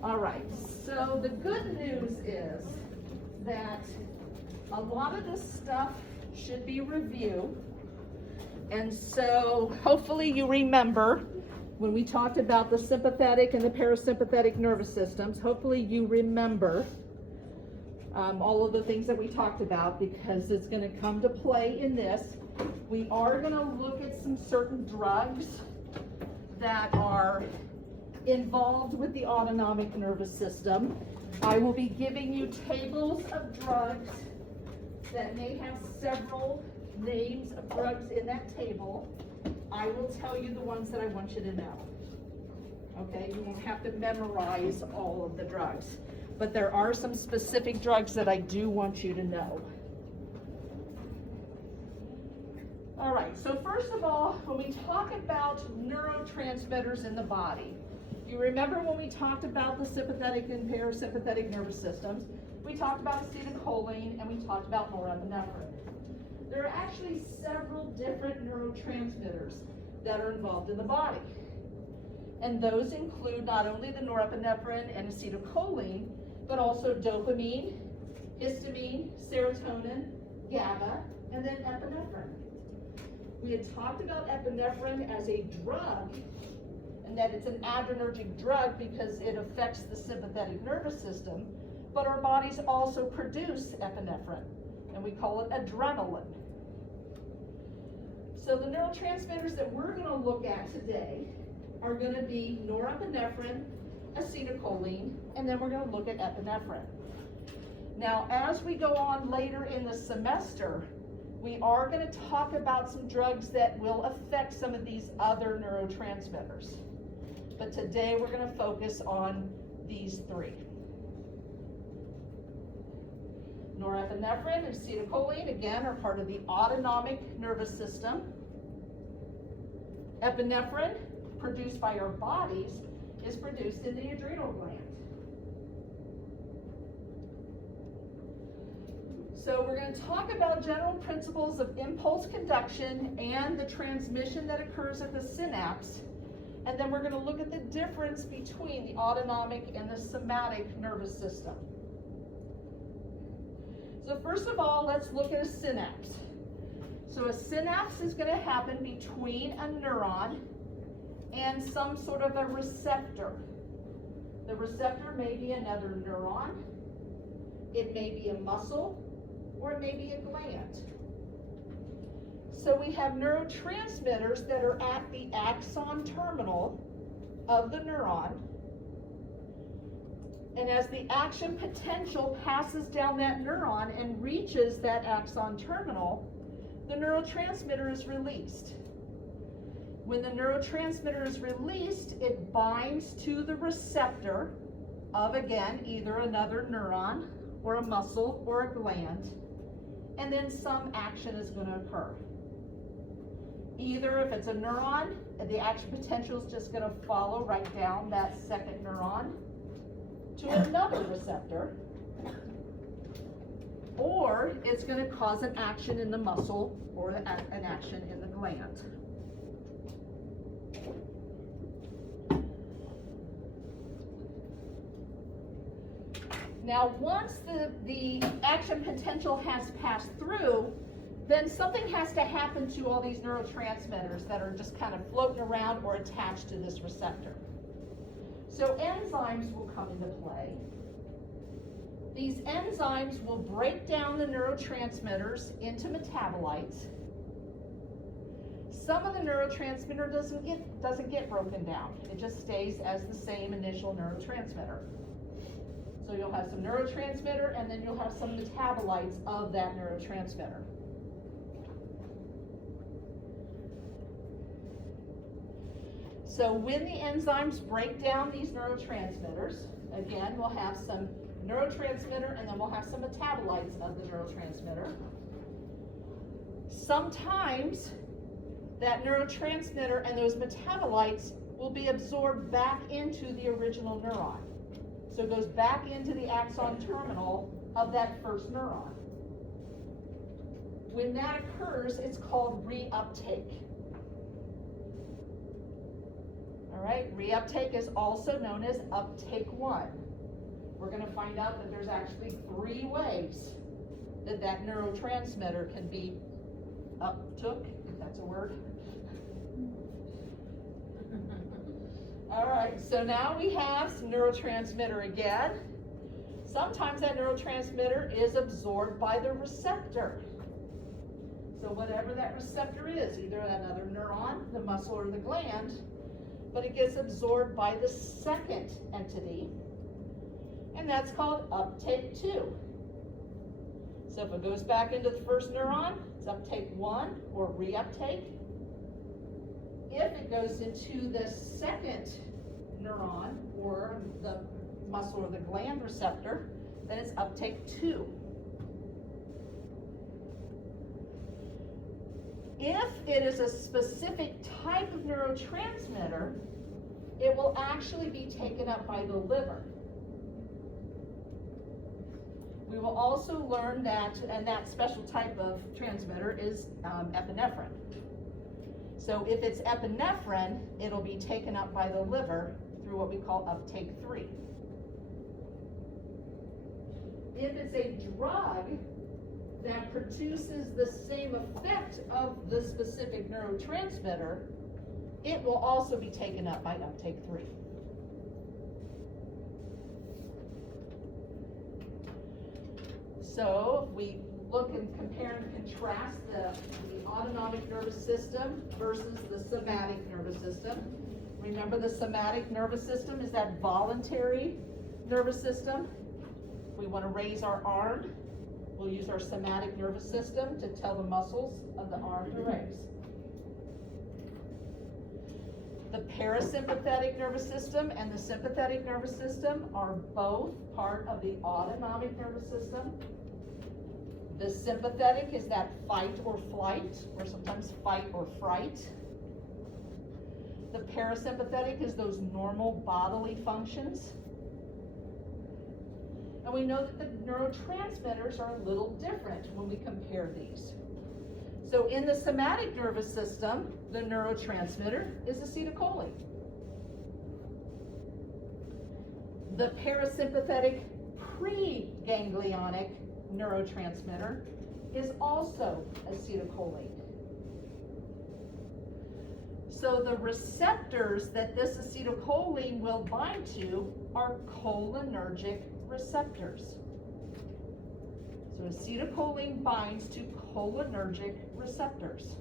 All right, so the good news is that a lot of this stuff should be review. And so hopefully you remember when we talked about the sympathetic and the parasympathetic nervous systems, hopefully you remember all of the things that we talked about, because it's going to come to play in this. We are going to look at some certain drugs that are involved with the autonomic nervous system. I will be giving you tables of drugs that may have several names of drugs in that table. I will tell you the ones that I want you to know. Okay, you won't have to memorize all of the drugs, but there are some specific drugs that I do want you to know. All right, so first of all, when we talk about neurotransmitters in the body, you remember when we talked about the sympathetic and parasympathetic nervous systems, we talked about acetylcholine and we talked about norepinephrine. There are actually several different neurotransmitters that are involved in the body. And those include not only the norepinephrine and acetylcholine, but also dopamine, histamine, serotonin, GABA, and then epinephrine. We had talked about epinephrine as a drug, and that it's an adrenergic drug because it affects the sympathetic nervous system, but our bodies also produce epinephrine, and we call it adrenaline. So the neurotransmitters that we're going to look at today are going to be norepinephrine, acetylcholine, and then we're going to look at epinephrine. Now, as we go on later in the semester, we are going to talk about some drugs that will affect some of these other neurotransmitters. But today we're going to focus on these three. Norepinephrine and acetylcholine, again, are part of the autonomic nervous system. Epinephrine, produced by our bodies, is produced in the adrenal gland. So we're going to talk about general principles of impulse conduction and the transmission that occurs at the synapse. And then we're going to look at the difference between the autonomic and the somatic nervous system. So first of all, let's look at a synapse. So a synapse is going to happen between a neuron and some sort of a receptor. The receptor may be another neuron, it may be a muscle, or it may be a gland. So we have neurotransmitters that are at the axon terminal of the neuron. And as the action potential passes down that neuron and reaches that axon terminal, the neurotransmitter is released. When the neurotransmitter is released, it binds to the receptor of, again, either another neuron or a muscle or a gland, and then some action is going to occur. Either if it's a neuron, the action potential is just going to follow right down that second neuron to another receptor, or it's going to cause an action in the muscle or an action in the gland. Now, once the action potential has passed through, then something has to happen to all these neurotransmitters that are just kind of floating around or attached to this receptor. So enzymes will come into play. These enzymes will break down the neurotransmitters into metabolites. Some of the neurotransmitter doesn't get broken down. It just stays as the same initial neurotransmitter. So you'll have some neurotransmitter, and then you'll have some metabolites of that neurotransmitter. So when the enzymes break down these neurotransmitters, again, we'll have some neurotransmitter, and then we'll have some metabolites of the neurotransmitter. Sometimes that neurotransmitter and those metabolites will be absorbed back into the original neuron. So it goes back into the axon terminal of that first neuron. When that occurs, it's called reuptake. All right, reuptake is also known as uptake 1. We're going to find out that there's actually 3 ways that that neurotransmitter can be uptook, if that's a word. All right, so now we have some neurotransmitter again. Sometimes that neurotransmitter is absorbed by the receptor. So whatever that receptor is, either another neuron, the muscle, or the gland, but it gets absorbed by the second entity, and that's called uptake 2. So if it goes back into the first neuron, it's uptake 1 or reuptake. If it goes into the second neuron or the muscle or the gland receptor, then it's uptake 2. If it is a specific type of neurotransmitter, it will actually be taken up by the liver. We will also learn that, and that special type of transmitter is epinephrine. So if it's epinephrine, it'll be taken up by the liver through what we call uptake 3. If it's a drug that produces the same effect of the specific neurotransmitter, it will also be taken up by uptake 3. So if we look and compare and contrast the autonomic nervous system versus the somatic nervous system. Remember, the somatic nervous system is that voluntary nervous system. If we want to raise our arm, we'll use our somatic nervous system to tell the muscles of the arm to raise. The parasympathetic nervous system and the sympathetic nervous system are both part of the autonomic nervous system. The sympathetic is that fight or flight, or sometimes fight or fright. The parasympathetic is those normal bodily functions. And we know that the neurotransmitters are a little different when we compare these. So in the somatic nervous system, the neurotransmitter is acetylcholine. The parasympathetic preganglionic neurotransmitter is also acetylcholine. So the receptors that this acetylcholine will bind to are cholinergic receptors. So acetylcholine binds to cholinergic receptors.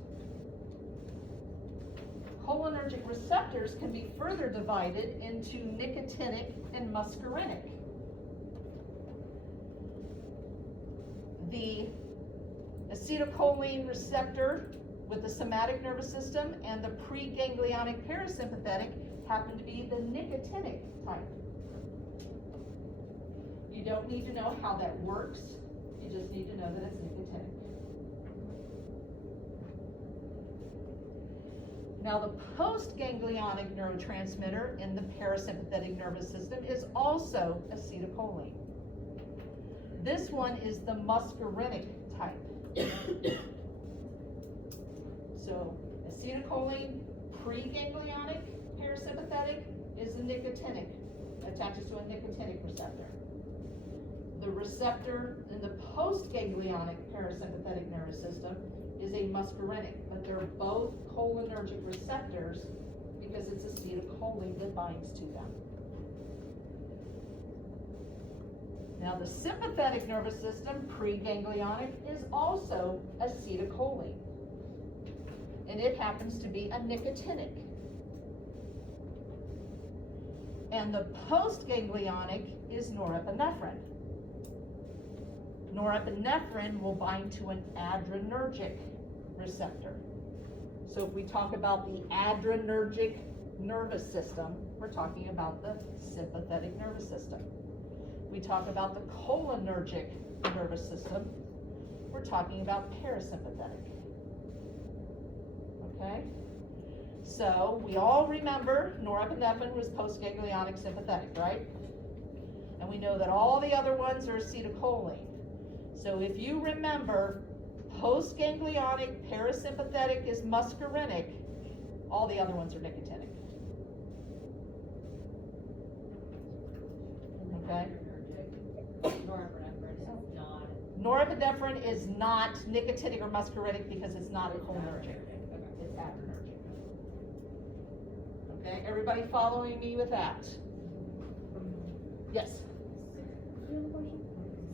Cholinergic receptors can be further divided into nicotinic and muscarinic. The acetylcholine receptor with the somatic nervous system and the preganglionic parasympathetic happen to be the nicotinic type. You don't need to know how that works. You just need to know that it's nicotinic. Now, the postganglionic neurotransmitter in the parasympathetic nervous system is also acetylcholine. This one is the muscarinic type. So, acetylcholine preganglionic parasympathetic is a nicotinic, attaches to a nicotinic receptor. The receptor in the postganglionic parasympathetic nervous system is a muscarinic, but they're both cholinergic receptors because it's acetylcholine that binds to them. Now, the sympathetic nervous system, preganglionic, is also acetylcholine, and it happens to be a nicotinic. And the postganglionic is norepinephrine. Norepinephrine will bind to an adrenergic receptor. So if we talk about the adrenergic nervous system, we're talking about the sympathetic nervous system. We talk about the cholinergic nervous system, we're talking about parasympathetic. Okay? So we all remember norepinephrine was postganglionic sympathetic, right? And we know that all the other ones are acetylcholine. So if you remember, postganglionic parasympathetic is muscarinic, all the other ones are nicotinic. Okay? Norepinephrine Norepinephrine is not. is not nicotinic or muscarinic because it's not a cholinergic. It's adrenergic. Okay, everybody following me with that? Yes?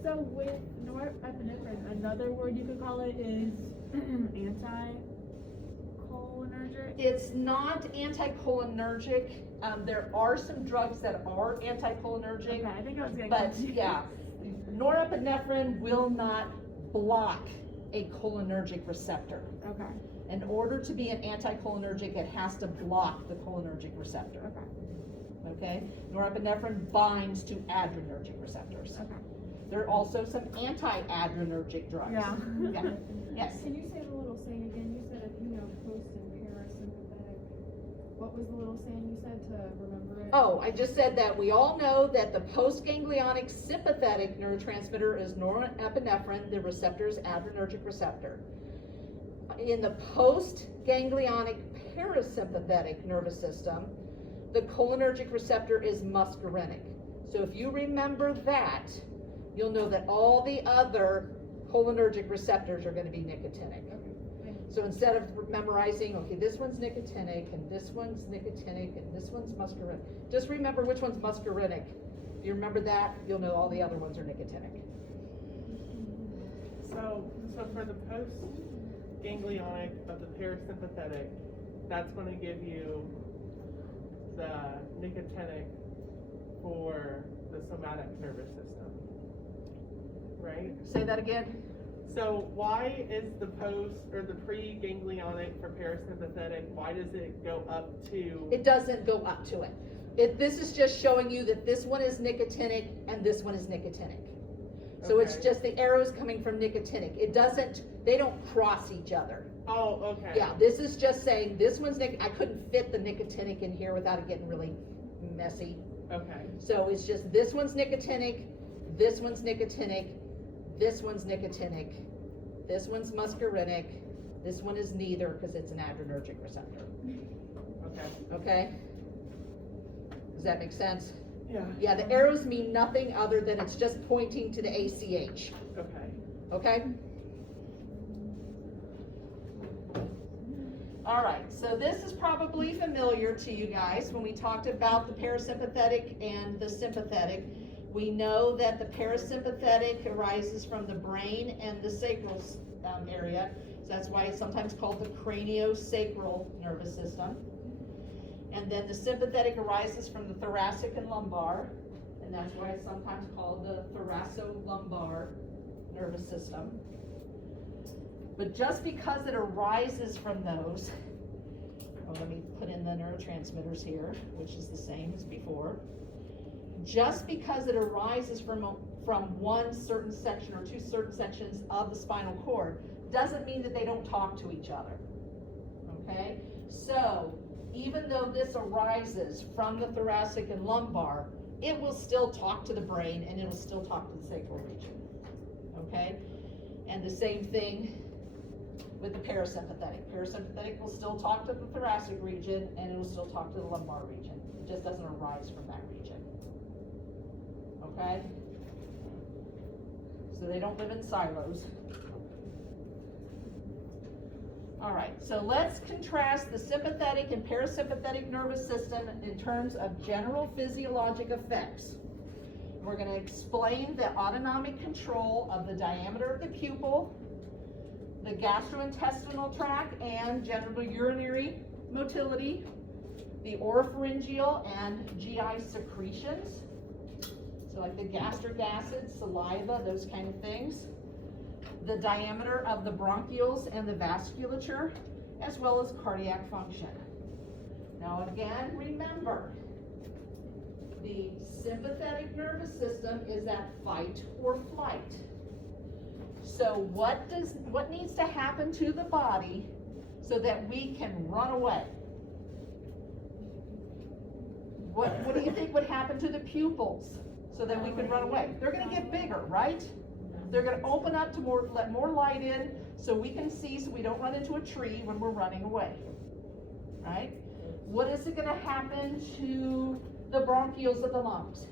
So with norepinephrine, another word you could call it is anti-cholinergic? It's not anticholinergic. There are some drugs that are anticholinergic. Okay, I think I was getting But confused. yeah, norepinephrine will not block a cholinergic receptor. Okay. In order to be an anticholinergic, it has to block the cholinergic receptor. Okay. Okay? Norepinephrine binds to adrenergic receptors. Okay. There are also some anti-adrenergic drugs. Yeah. Yeah. Yes. Can you say the little saying again? You said, post and parasympathetic. What was the little saying you said to remember it? Oh, I just said that we all know that the postganglionic sympathetic neurotransmitter is norepinephrine. The receptor is adrenergic receptor. In the postganglionic parasympathetic nervous system, the cholinergic receptor is muscarinic. So if you remember that, you'll know that all the other cholinergic receptors are going to be nicotinic. So instead of memorizing, okay, this one's nicotinic, and this one's nicotinic, and this one's muscarinic, just remember which one's muscarinic. If you remember that, you'll know all the other ones are nicotinic. So for the post-ganglionic of the parasympathetic, that's going to give you the nicotinic for the somatic nervous system, right? Say that again. So why is the post or the pre-ganglionic for parasympathetic, why does it go up to? It doesn't go up to it. This is just showing you that this one is nicotinic and this one is nicotinic. So it's Okay. just the arrows coming from nicotinic. They don't cross each other. Oh, okay. Yeah, this is just saying this one's I couldn't fit the nicotinic in here without it getting really messy. Okay. So it's just this one's nicotinic, this one's nicotinic, this one's nicotinic, this one's muscarinic, this one is neither because it's an adrenergic receptor. Okay. Okay? Does that make sense? Yeah. Yeah, the arrows mean nothing other than it's just pointing to the ACH. Okay. Okay? All right, so this is probably familiar to you guys. When we talked about the parasympathetic and the sympathetic, we know that the parasympathetic arises from the brain and the sacral area. So that's why it's sometimes called the craniosacral nervous system. And then the sympathetic arises from the thoracic and lumbar, and that's why it's sometimes called the thoracolumbar nervous system. But just because it arises from those, let me put in the neurotransmitters here, which is the same as before. Just because it arises from one certain section or two certain sections of the spinal cord doesn't mean that they don't talk to each other. Okay? So, even though this arises from the thoracic and lumbar, it will still talk to the brain and it will still talk to the sacral region. Okay? And the same thing with the parasympathetic. Parasympathetic will still talk to the thoracic region and it will still talk to the lumbar region. It just doesn't arise from that region. Okay? So they don't live in silos. All right, so let's contrast the sympathetic and parasympathetic nervous system in terms of general physiologic effects. We're going to explain the autonomic control of the diameter of the pupil, the gastrointestinal tract and genitourinary motility, the oropharyngeal and GI secretions, so like the gastric acid, saliva, those kind of things, the diameter of the bronchioles and the vasculature, as well as cardiac function. Now again, remember, the sympathetic nervous system is at fight or flight. So what needs to happen to the body so that we can run away? What do you think would happen to the pupils so that we could run away? They're going to get bigger, right? They're going to open up to let more light in so we can see, so we don't run into a tree when we're running away, right? What is it going to happen to the bronchioles of the lungs?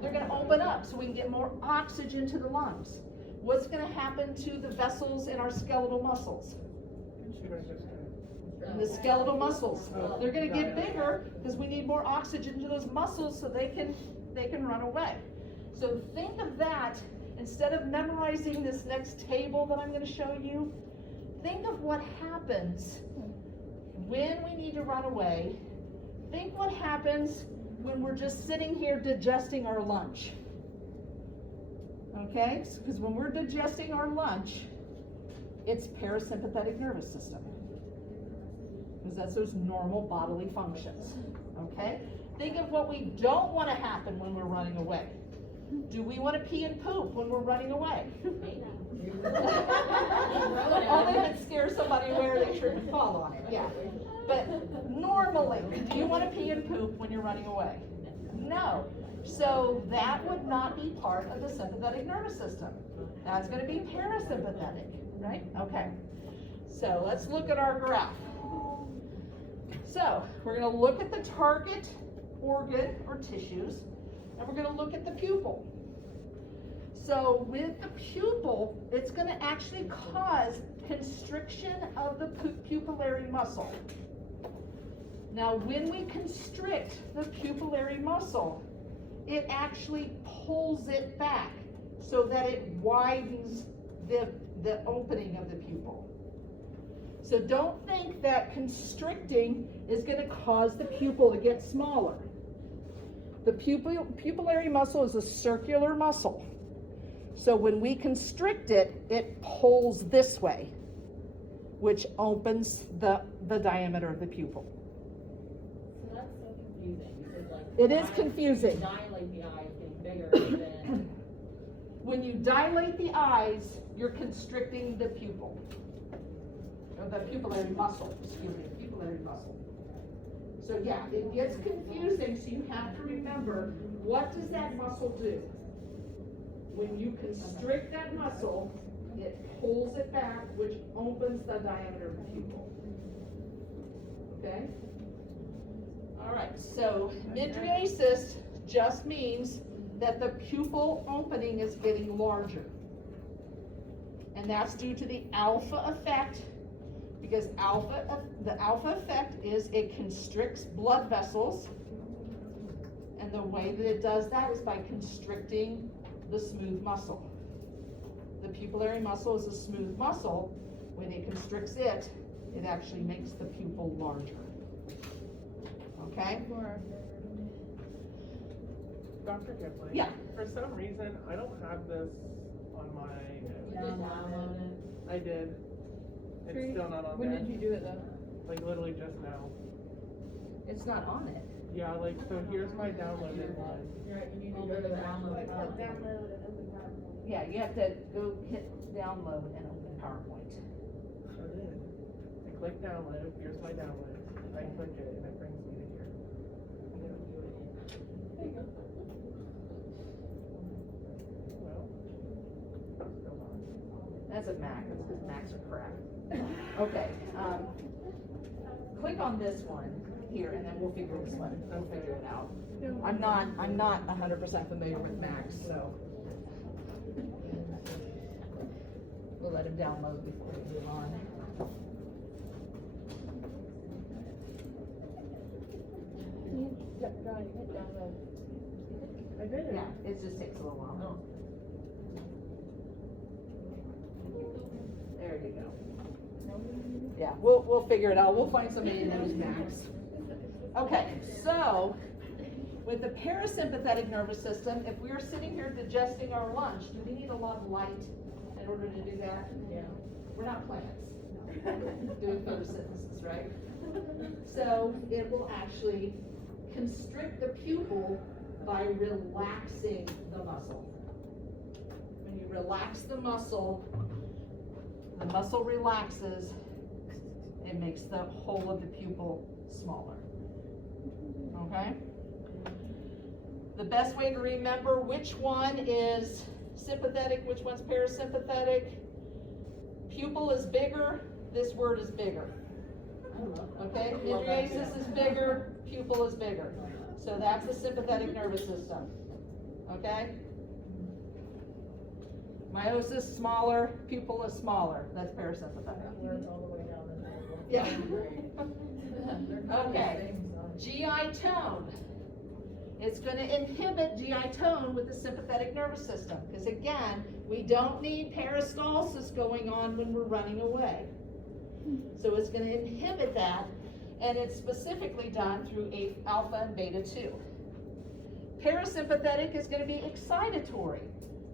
They're gonna open up so we can get more oxygen to the lungs. What's gonna happen to the vessels in our skeletal muscles? The skeletal muscles, they're gonna get bigger because we need more oxygen to those muscles so they can run away. So think of that, instead of memorizing this next table that I'm gonna show you, think of what happens when we need to run away. Think what happens when we're just sitting here digesting our lunch. Okay, because when we're digesting our lunch, it's parasympathetic nervous system. Because that's those normal bodily functions. Okay? Think of what we don't want to happen when we're running away. Do we want to pee and poop when we're running away? Only if it scares somebody where they trip and fall on it. Yeah. But normally, do you want to pee and poop when you're running away? No. So that would not be part of the sympathetic nervous system. That's going to be parasympathetic, right? Okay. So let's look at our graph. So we're going to look at the target organ or tissues, and we're going to look at the pupil. So with the pupil, it's going to actually cause constriction of the pupillary muscle. Now when we constrict the pupillary muscle, it actually pulls it back so that it widens the opening of the pupil. So don't think that constricting is going to cause the pupil to get smaller. The pupillary muscle is a circular muscle. So when we constrict it, it pulls this way, which opens the diameter of the pupil. So that's so confusing, because like. It is confusing. Dilate the eyes getting bigger than. When you dilate the eyes, you're constricting the pupil. Or the pupillary muscle, excuse me, pupillary muscle. So yeah, it gets confusing, so you have to remember, what does that muscle do? When you constrict that muscle, it pulls it back, which opens the diameter of the pupil. Okay? All right, so mydriasis just means that the pupil opening is getting larger. And that's due to the alpha effect, because the alpha effect is it constricts blood vessels, and the way that it does that is by constricting the smooth muscle. The pupillary muscle is a smooth muscle. When it constricts it, it actually makes the pupil larger. Okay? Dr. Kipling? Yeah. For some reason, I don't have this on my notes. You did download it. I did. It's still not on When there. did you do it though? Like literally just now. It's not on it. Yeah, like, so here's my downloaded one. You're right, you need to go to the download. Yeah, you have to go hit download and open PowerPoint. I did. I click download, here's my download. I click it and it brings me to here. Well, still not. That's a Mac, that's because Macs are crap. Okay, click on this one here, and then we'll figure this one, we'll figure it out. I'm not 100% familiar with Macs, so. We'll let him download before we move on. I did it. Yeah, it just takes a little while. There you go. Yeah, we'll figure it out. We'll find somebody that knows Macs. Okay, so with the parasympathetic nervous system, if we are sitting here digesting our lunch, do we need a lot of light in order to do that? Yeah. We're not plants doing photosynthesis, right? So it will actually constrict the pupil by relaxing the muscle. When you relax the muscle relaxes, it makes the whole of the pupil smaller. Okay? The best way to remember which one is sympathetic, which one's parasympathetic. Pupil is bigger, this word is bigger. Okay? Mydriasis is bigger, pupil is bigger. So that's the sympathetic nervous system, okay? Meiosis smaller, pupil is smaller, that's parasympathetic. Words all the way down the middle. Yeah. They're kind of Okay. the same size. GI tone. It's going to inhibit GI tone with the sympathetic nervous system, because again, we don't need peristalsis going on when we're running away. So it's going to inhibit that, and it's specifically done through alpha and beta 2. Parasympathetic is going to be excitatory.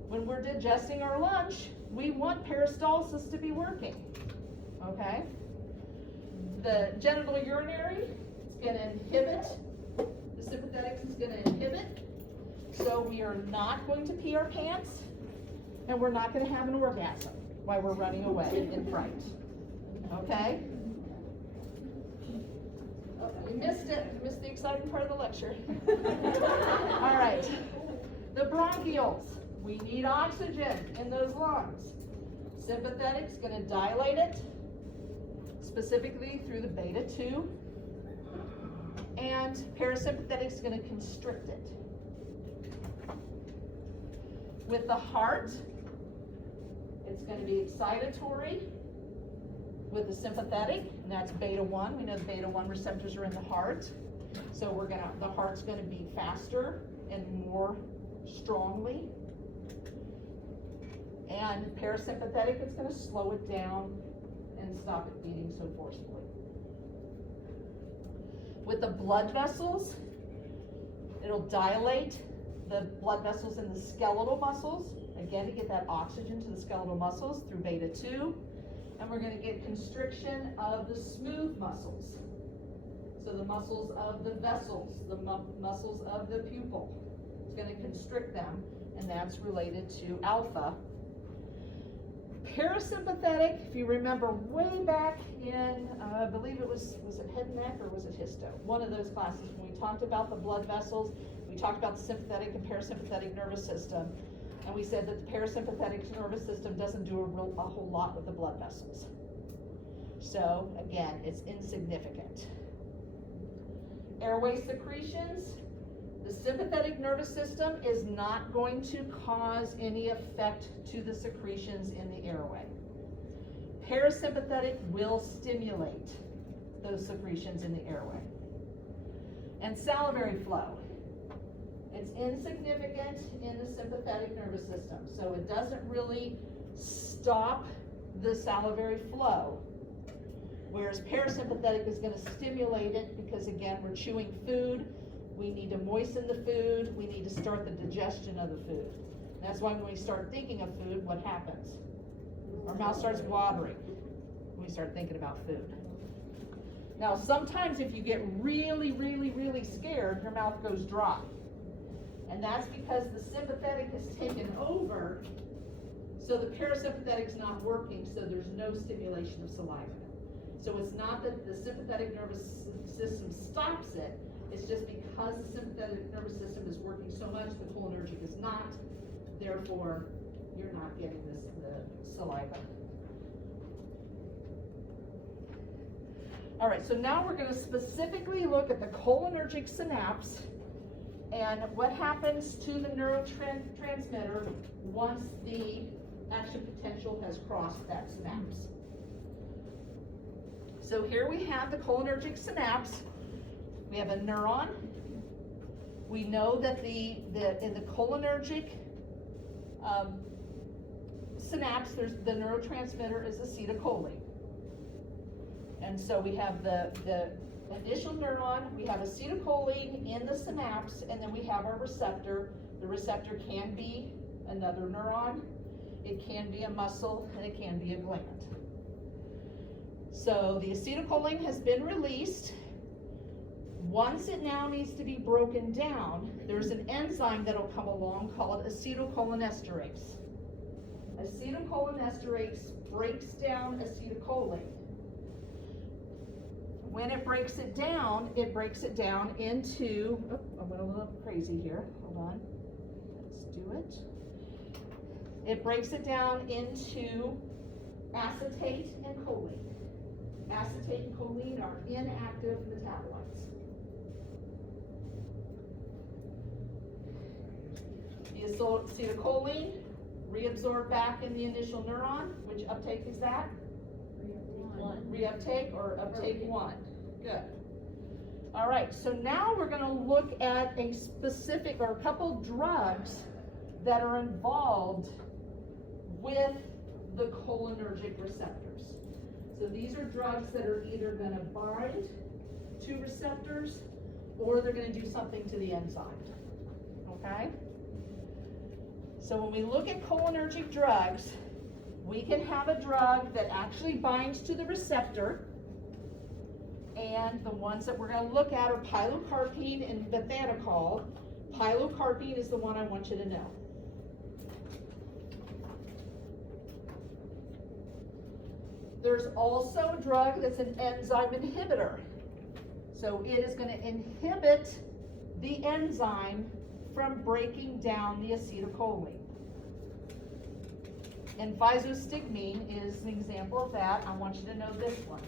When we're digesting our lunch, we want peristalsis to be working, okay? The genital urinary is going to inhibit. The sympathetic is going to inhibit. So we are not going to pee our pants, and we're not going to have an orgasm while we're running away in fright, okay? Oh, you missed it. You missed the exciting part of the lecture. All right. The bronchioles. We need oxygen in those lungs. Sympathetic is going to dilate it, specifically through the beta 2. And parasympathetic is going to constrict it. With the heart, it's going to be excitatory with the sympathetic, and that's beta 1. We know the beta 1 receptors are in the heart. So the heart's going to beat faster and more strongly. And parasympathetic, it's going to slow it down and stop it beating so forcefully. With the blood vessels, it'll dilate the blood vessels in the skeletal muscles, again to get that oxygen to the skeletal muscles through beta 2. And we're going to get constriction of the smooth muscles. So the muscles of the vessels, the muscles of the pupil. It's going to constrict them, and that's related to alpha. Parasympathetic, if you remember way back in, I believe it was it head and neck or was it histo? One of those classes when we talked about the blood vessels, we talked about the sympathetic and parasympathetic nervous system, and we said that the parasympathetic nervous system doesn't do a whole lot with the blood vessels. So again, it's insignificant. Airway secretions. The sympathetic nervous system is not going to cause any effect to the secretions in the airway. Parasympathetic will stimulate those secretions in the airway. And salivary flow. It's insignificant in the sympathetic nervous system, so it doesn't really stop the salivary flow. Whereas parasympathetic is going to stimulate it because, again, we're chewing food. We need to moisten the food. We need to start the digestion of the food. That's why when we start thinking of food, what happens? Our mouth starts watering when we start thinking about food. Now, sometimes if you get really, really, really scared, your mouth goes dry. And that's because the sympathetic has taken over, so the parasympathetic is not working, so there's no stimulation of saliva. So it's not that the sympathetic nervous system stops it, it's just because the sympathetic nervous system is working so much, the cholinergic is not, therefore you're not getting the saliva. All right, so now we're going to specifically look at the cholinergic synapse and what happens to the neurotransmitter once the action potential has crossed that synapse. So here we have the cholinergic synapse. We have a neuron. We know that in the cholinergic synapse, the neurotransmitter is acetylcholine. And so we have the initial neuron, we have acetylcholine in the synapse, and then we have our receptor. The receptor can be another neuron, it can be a muscle, and it can be a gland. So the acetylcholine has been released. Once it now needs to be broken down, there's an enzyme that'll come along called acetylcholinesterase. Acetylcholinesterase breaks down acetylcholine. When it breaks it down into, I went a little crazy here, hold on, let's do it. It breaks it down into acetate and choline. Acetate and choline are inactive metabolites. The acetylcholine reabsorbed back in the initial neuron. Which uptake is that? Reuptake or uptake 1. Good. All right, so now we're going to look at a specific or a couple drugs that are involved with the cholinergic receptors. So these are drugs that are either going to bind to receptors or they're going to do something to the enzyme. Okay? So when we look at cholinergic drugs, we can have a drug that actually binds to the receptor, and the ones that we're going to look at are pilocarpine and bethanacol. Pilocarpine is the one I want you to know. There's also a drug that's an enzyme inhibitor. So it is going to inhibit the enzyme from breaking down the acetylcholine. And physostigmine is an example of that. I want you to know this one.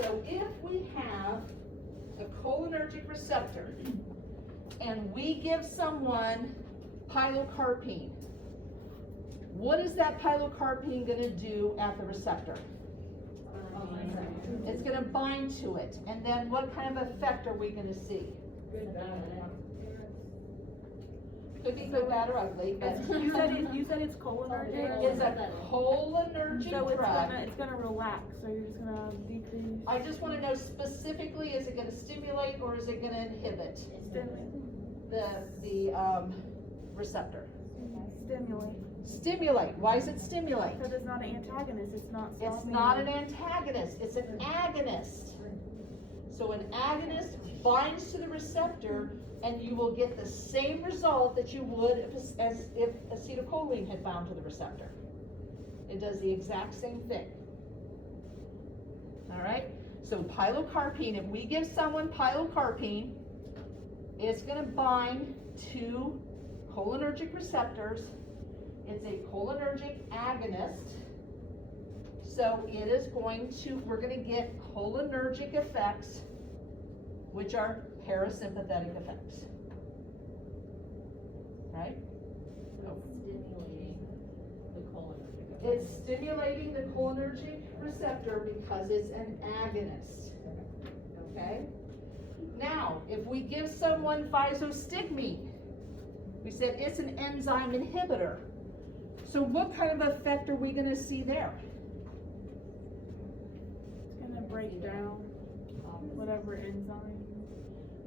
So if we have a cholinergic receptor and we give someone pilocarpine, what is that pilocarpine going to do at the receptor? It's going to bind to it. And then what kind of effect are we going to see? Could be good, bad, or ugly, but You said it's cholinergic? it's a cholinergic So drug. it's gonna relax, so you're just gonna decrease. I just want to know specifically, is it going to stimulate or is it going to inhibit the receptor? Stimulate. Stimulate. Why is it stimulate? Because it's not an antagonist, it's not It's stopping. not an antagonist, it's an agonist. So an agonist binds to the receptor and you will get the same result that you would as if acetylcholine had bound to the receptor. It does the exact same thing. All right, so pilocarpine, if we give someone pilocarpine, it's going to bind to cholinergic receptors. It's a cholinergic agonist. So it is going to, we're going to get cholinergic effects, which are parasympathetic effects. Right? It's stimulating the cholinergic receptor because it's an agonist. Okay? Now, if we give someone physostigmine, we said it's an enzyme inhibitor. So what kind of effect are we going to see there? It's gonna break down whatever enzyme.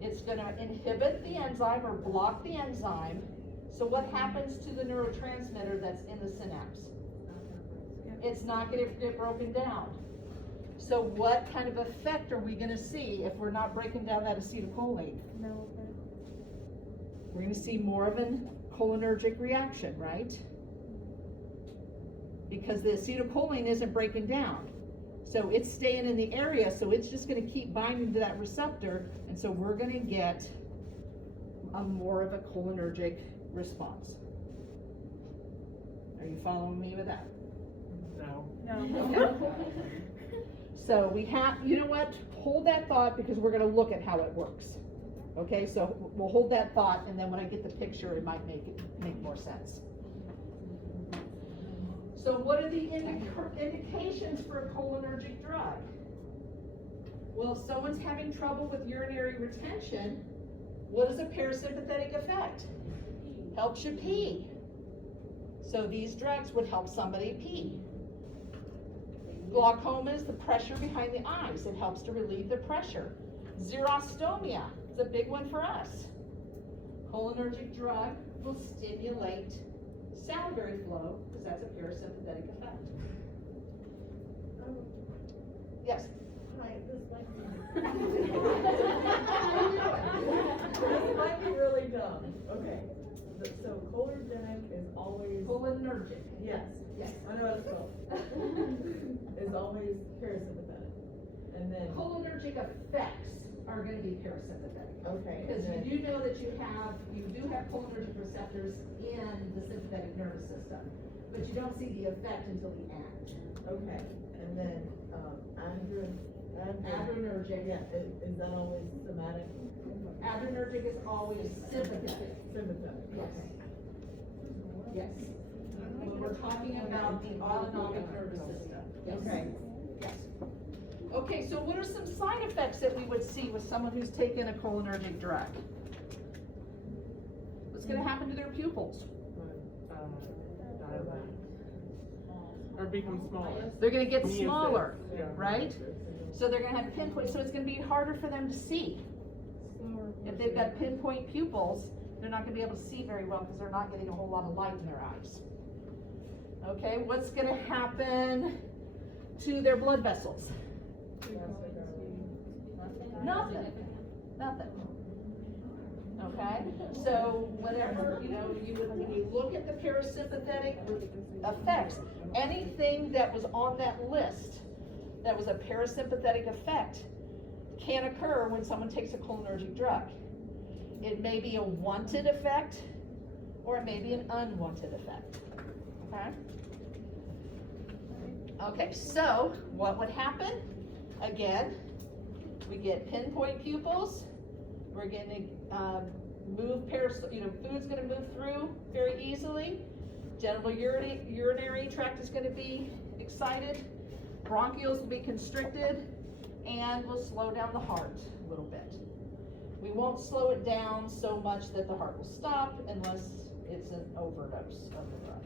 It's going to inhibit the enzyme or block the enzyme. So what happens to the neurotransmitter that's in the synapse? It's not going to get broken down. So what kind of effect are we going to see if we're not breaking down that acetylcholine? No effect. We're going to see more of a cholinergic reaction, right? Because the acetylcholine isn't breaking down. So it's staying in the area, so it's just going to keep binding to that receptor, and so we're going to get a more of a cholinergic response. Are you following me with that? No. No. So we have, you know what, hold that thought because we're going to look at how it works. Okay, so we'll hold that thought, and then when I get the picture, it might make more sense. So what are the indications for a cholinergic drug? Well, if someone's having trouble with urinary retention, what is a parasympathetic effect? Helps you pee. So these drugs would help somebody pee. Glaucoma is the pressure behind the eyes. It helps to relieve the pressure. Xerostomia is a big one for us. Cholinergic drug will stimulate salivary flow because that's a parasympathetic effect. Yes? Hi, this might be really dumb. Okay. So cholinergic is always. Cholinergic. Yes. Yes. I know what it's called. Is always parasympathetic. And then. Cholinergic effects are going to be parasympathetic. Okay. Because and you do know that you do have cholinergic receptors in the sympathetic nervous system, but you don't see the effect until the end. okay. And then Adrenergic. Yeah. Is that always somatic? Adrenergic is always sympathetic. Sympathetic. Yes. Yes. When we're talking about the autonomic nervous system. Yes. Okay. Yes. Okay, so what are some side effects that we would see with someone who's taken a cholinergic drug? What's going to happen to their pupils? Dilate. Or become smaller. They're going to get Meiosis, smaller, yeah. right? So they're going to have pinpoint, so it's going to be harder for them to see. If they've got pinpoint pupils, they're not going to be able to see very well because they're not getting a whole lot of light in their eyes. Okay, what's going to happen to their blood vessels? Nothing. Nothing. Okay, so whenever, when you look at the parasympathetic effects, anything that was on that list that was a parasympathetic effect can occur when someone takes a cholinergic drug. It may be a wanted effect, or it may be an unwanted effect. Okay? Okay, so what would happen? Again, we get pinpoint pupils. We're going to move food's going to move through very easily. Genital urinary tract is going to be excited. Bronchioles will be constricted, and we'll slow down the heart a little bit. We won't slow it down so much that the heart will stop unless it's an overdose of the drug.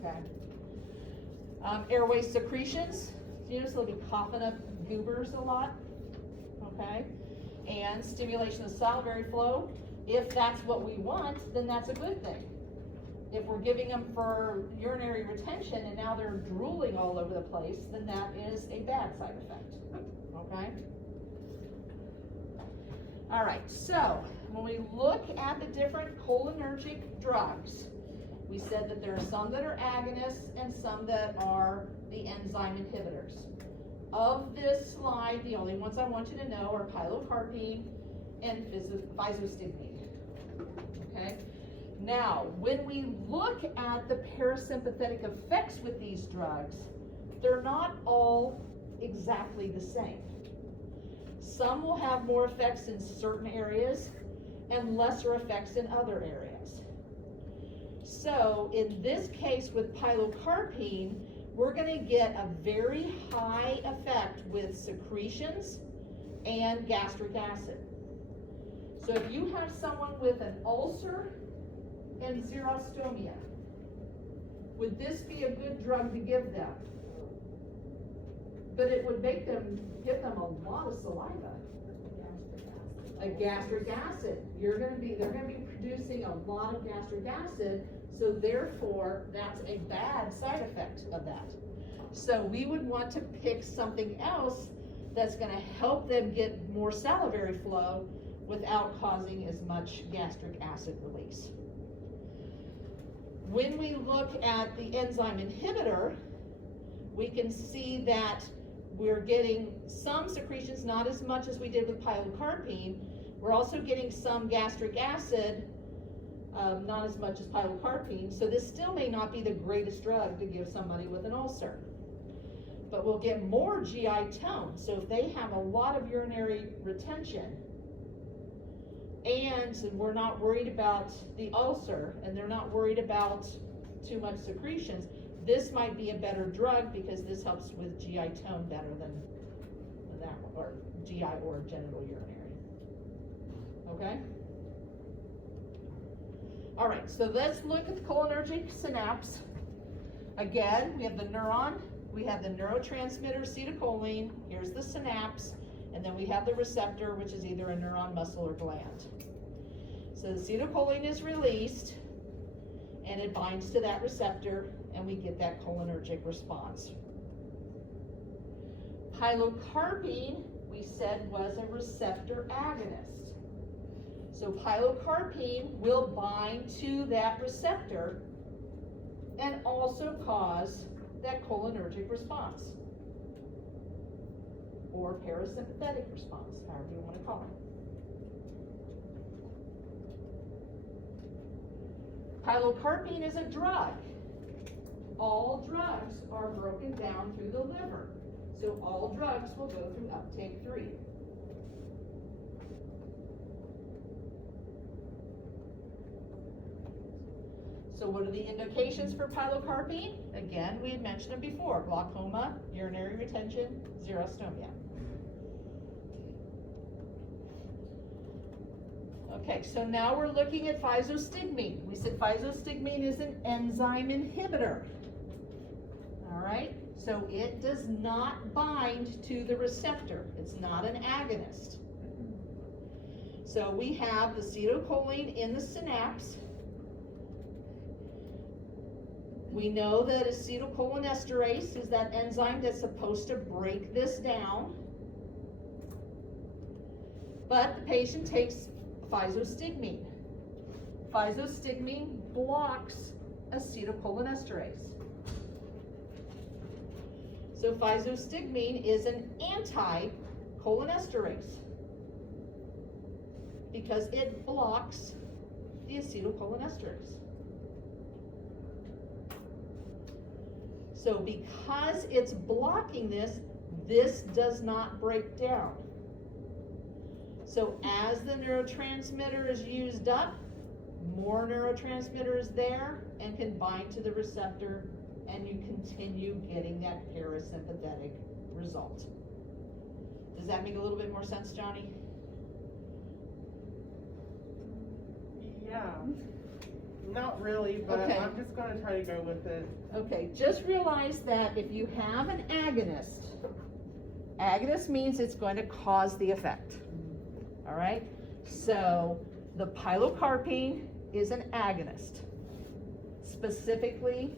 Okay. Airway secretions. So they'll be coughing up goobers a lot. Okay. And stimulation of salivary flow. If that's what we want, then that's a good thing. If we're giving them for urinary retention and now they're drooling all over the place, then that is a bad side effect. Okay? All right, so when we look at the different cholinergic drugs, we said that there are some that are agonists and some that are the enzyme inhibitors. Of this slide, the only ones I want you to know are pilocarpine and physostigmine. Okay? Now, when we look at the parasympathetic effects with these drugs, they're not all exactly the same. Some will have more effects in certain areas and lesser effects in other areas. So, in this case with pilocarpine, we're going to get a very high effect with secretions and gastric acid. So if you have someone with an ulcer and xerostomia, would this be a good drug to give them? But it would give them a lot of saliva. A gastric acid. They're going to be producing a lot of gastric acid, so therefore that's a bad side effect of that. So we would want to pick something else that's going to help them get more salivary flow without causing as much gastric acid release. When we look at the enzyme inhibitor, we can see that we're getting some secretions, not as much as we did with pilocarpine. We're also getting some gastric acid, not as much as pilocarpine. So this still may not be the greatest drug to give somebody with an ulcer. But we'll get more GI tone. So if they have a lot of urinary retention, and we're not worried about the ulcer, and they're not worried about too much secretions, this might be a better drug because this helps with GI tone better than that one, or GI or genital urinary. Okay? All right, so let's look at the cholinergic synapse. Again, we have the neuron, we have the neurotransmitter acetylcholine, here's the synapse, and then we have the receptor, which is either a neuron, muscle, or gland. So the acetylcholine is released, and it binds to that receptor, and we get that cholinergic response. Pilocarpine, we said, was a receptor agonist. So pilocarpine will bind to that receptor and also cause that cholinergic response, or parasympathetic response, however you want to call it. Pilocarpine is a drug. All drugs are broken down through the liver. So all drugs will go through uptake 3. So what are the indications for pilocarpine? Again, we had mentioned them before: glaucoma, urinary retention, xerostomia. Okay, so now we're looking at physostigmine. We said physostigmine is an enzyme inhibitor. All right, so it does not bind to the receptor. It's not an agonist. So we have the acetylcholine in the synapse. We know that acetylcholinesterase is that enzyme that's supposed to break this down. But the patient takes physostigmine. Physostigmine blocks acetylcholinesterase. So physostigmine is an anti-cholinesterase because it blocks the acetylcholinesterase. So because it's blocking this, this does not break down. So as the neurotransmitter is used up, more neurotransmitter is there and can bind to the receptor, and you continue getting that parasympathetic result. Does that make a little bit more sense, Johnny? Yeah. Not really, but Okay. I'm just gonna try to go with it. Okay, just realize that if you have an agonist, agonist means it's going to cause the effect. All right? So the pilocarpine is an agonist, specifically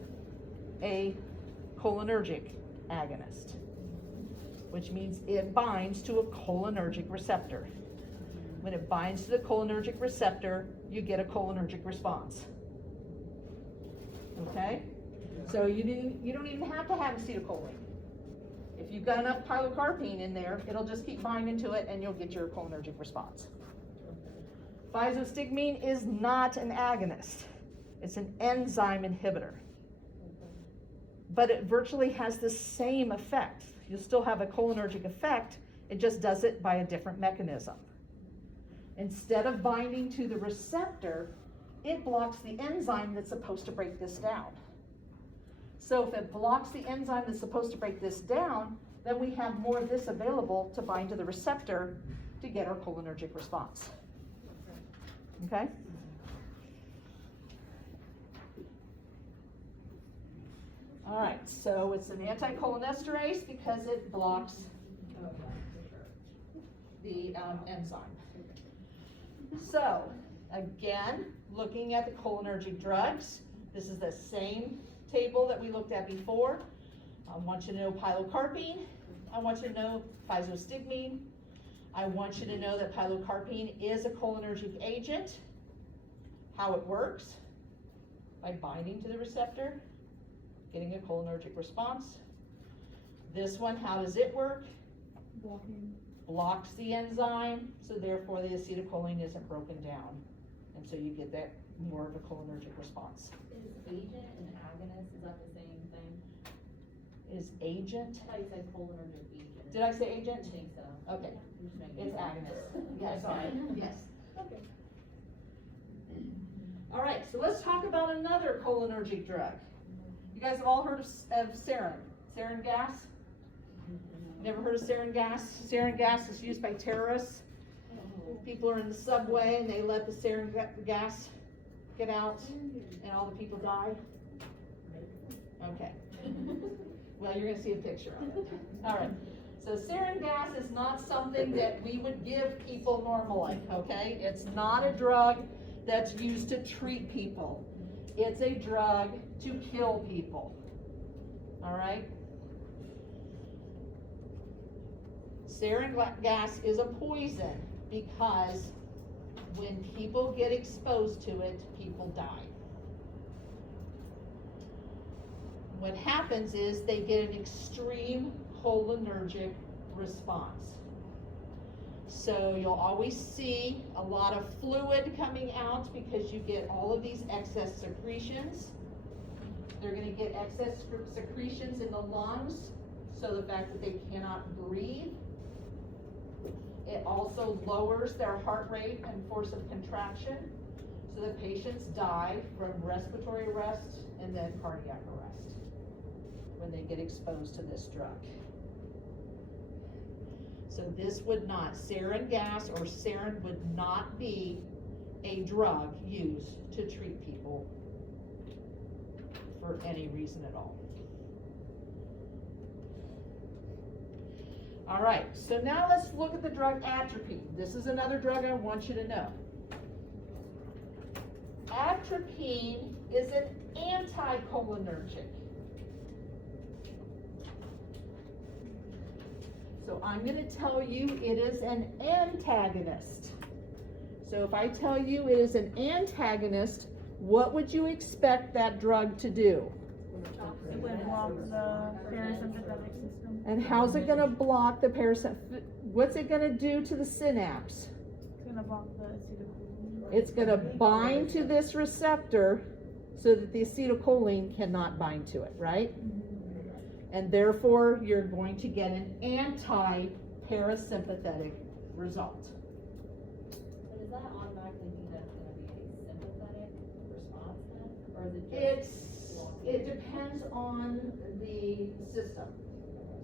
a cholinergic agonist, which means it binds to a cholinergic receptor. When it binds to the cholinergic receptor, you get a cholinergic response. Okay? So you don't even have to have acetylcholine. If you've got enough pilocarpine in there, it'll just keep binding to it and you'll get your cholinergic response. Physostigmine is not an agonist. It's an enzyme inhibitor. But it virtually has the same effect. You'll still have a cholinergic effect, it just does it by a different mechanism. Instead of binding to the receptor, it blocks the enzyme that's supposed to break this down. So if it blocks the enzyme that's supposed to break this down, then we have more of this available to bind to the receptor to get our cholinergic response. Okay? All right, so it's an anticholinesterase because it blocks the enzyme. So, again, looking at the cholinergic drugs, this is the same table that we looked at before. I want you to know pilocarpine. I want you to know physostigmine. I want you to know that pilocarpine is a cholinergic agent. How it works: by binding to the receptor, getting a cholinergic response. This one, how does it work? Blocking. Blocks the enzyme, so therefore the acetylcholine isn't broken down. And so you get that more of a cholinergic response. Is agent and agonist, is that the same thing? Is agent? I thought you said cholinergic agent. Did I say agent? I think so. Okay, Just making it's sure. agonist. Yeah, sorry, yes. Okay. All right, so let's talk about another cholinergic drug. You guys have all heard of sarin. Sarin gas? Never heard of sarin gas? Sarin gas is used by terrorists. People are in the subway and they let the sarin gas get out and all the people die. Okay. Well, you're gonna see a picture of it. All right. So sarin gas is not something that we would give people normally, okay? It's not a drug that's used to treat people. It's a drug to kill people. All right? Sarin gas is a poison because when people get exposed to it, people die. What happens is they get an extreme cholinergic response. So you'll always see a lot of fluid coming out because you get all of these excess secretions. They're going to get excess secretions in the lungs, so the fact that they cannot breathe. It also lowers their heart rate and force of contraction. So the patients die from respiratory arrest and then cardiac arrest when they get exposed to this drug. So this would not, sarin gas or sarin would not be a drug used to treat people for any reason at all. All right, so now let's look at the drug atropine. This is another drug I want you to know. Atropine is an anticholinergic. So I'm going to tell you it is an antagonist. So if I tell you it is an antagonist, what would you expect that drug to do? It would block the parasympathetic system. And how's it going to block the parasympathetic? What's it going to do to the synapse? It's gonna block the acetylcholine. It's going to bind to this receptor so that the acetylcholine cannot bind to it, right? And therefore, you're going to get an anti-parasympathetic result. But does that automatically mean that's gonna be a sympathetic response then? Or is it just? It depends on the system.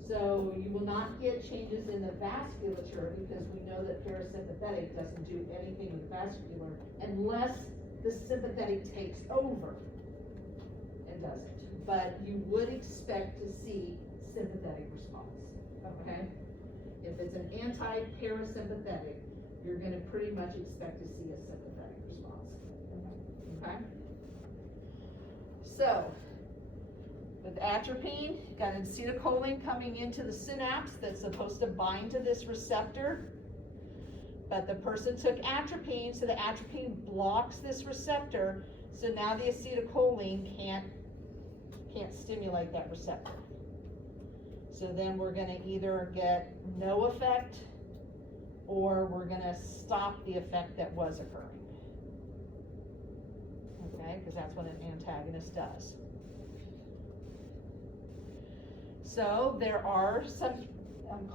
So you will not get changes in the vasculature because we know that parasympathetic doesn't do anything with vascular unless the sympathetic takes over. It doesn't. But you would expect to see sympathetic response, okay? If it's an anti-parasympathetic, you're gonna pretty much expect to see a sympathetic response, okay? So, with atropine, you got acetylcholine coming into the synapse that's supposed to bind to this receptor. But the person took atropine, so the atropine blocks this receptor, so now the acetylcholine can't stimulate that receptor. So then we're gonna either get no effect or we're gonna stop the effect that was occurring. Okay, because that's what an antagonist does. So there are some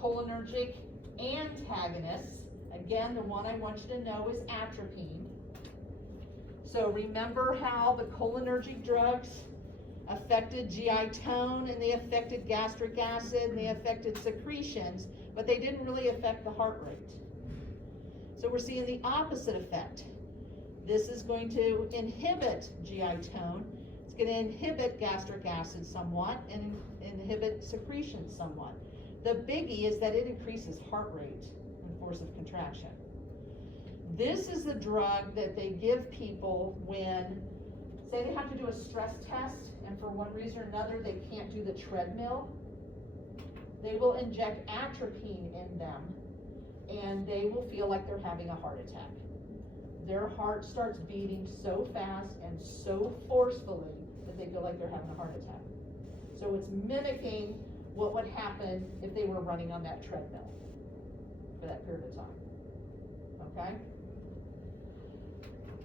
cholinergic antagonists. Again, the one I want you to know is atropine. So remember how the cholinergic drugs affected GI tone and they affected gastric acid and they affected secretions, but they didn't really affect the heart rate. So we're seeing the opposite effect. This is going to inhibit GI tone. It's going to inhibit gastric acid somewhat and inhibit secretion somewhat. The biggie is that it increases heart rate and force of contraction. This is the drug that they give people when, say they have to do a stress test and for one reason or another they can't do the treadmill. They will inject atropine in them and they will feel like they're having a heart attack. Their heart starts beating so fast and so forcefully that they feel like they're having a heart attack. So it's mimicking what would happen if they were running on that treadmill for that period of time. Okay?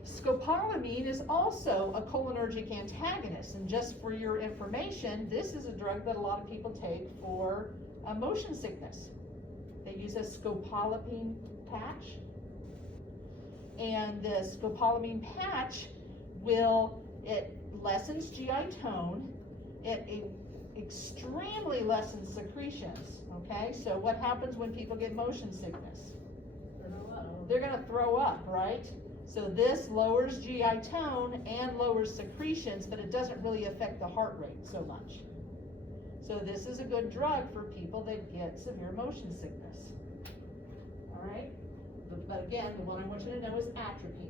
Scopolamine is also a cholinergic antagonist, and just for your information, this is a drug that a lot of people take for motion sickness. They use a scopolamine patch, and the scopolamine patch it lessens GI tone, it extremely lessens secretions, okay? So what happens when people get motion sickness? They're gonna throw up, right? So this lowers GI tone and lowers secretions, but it doesn't really affect the heart rate so much. So this is a good drug for people that get severe motion sickness. All right? But again, the one I want you to know is atropine.